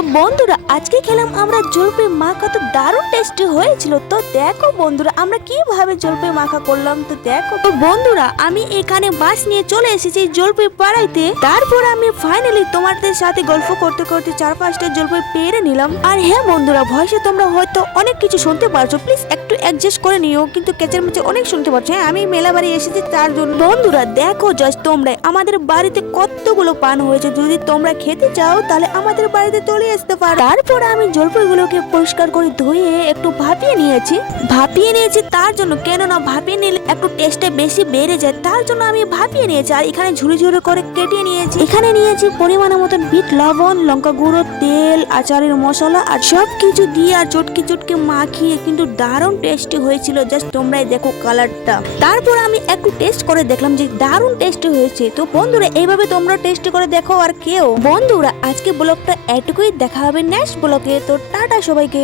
তো বন্ধুরা আজকে খেলাম আমরা জলপাই মাখা, তো দারুণ টেস্টি হয়েছিল। তো দেখো বন্ধুরা আমরা কিভাবে জলপাই মাখা করলাম, তো দেখো। তো বন্ধুরা আমি এখানে বাস নিয়ে চলে এসেছি জলপাই পাড়াইতে। তারপর আমি ফাইনালি তোমাদের সাথে গল্প করতে করতে 4-5টা জলপাই পেরে নিলাম। আর হ্যাঁ বন্ধুরা, ভয়েসে তোমরা হয়তো অনেক কিছু শুনতে পারছো, প্লিজ একটু অ্যাডজাস্ট করে নিও, কিন্তু কেচের মেচে অনেক শুনতে পারছো। হ্যাঁ, আমি মেলা বাড়ি এসেছি তার জন্য। বন্ধুরা দেখো জাস্ট তোমরা আমাদের বাড়িতে কতগুলো পান হয়েছে, যদি তোমরা খেতে চাও তাহলে আমাদের বাড়িতে চলে আসতে পারো। তারপর আমি জলপাইগুলোকে পরিষ্কার করে ধুয়ে একটু ভাপিয়ে নিয়েছি। তার জন্য, কেননা ভাপিয়ে নিলে একটু টেস্টটা বেশি বেড়ে যায়, তার জন্য আমি ভাপিয়ে নিয়েছি। আর এখানে ঝুড়ি ঝুড়ি করে কেটে নিয়েছি। এখানে নিয়েছি পরিমাণ মতন বিট লবণ, লঙ্কা গুঁড়ো, তেল, আচারের মশলা আর সব কিছু দিয়ে আর চটকে চটকে মাখিয়ে কিন্তু দারুণ টেস্টি হয়েছিল। জাস্ট তোমরাই দেখো কালারটা। তারপর আমি একটু টেস্ট করে দেখলাম যে দারুণ টেস্টি হয়েছে। তো বন্ধুরা এইভাবে তোমরা টেস্ট করে দেখো আর কেউ। বন্ধুরা আজকে ব্লগটা এটুকুই, দেখা হবে নেক্সট ব্লগে। তো টাটা সবাইকে।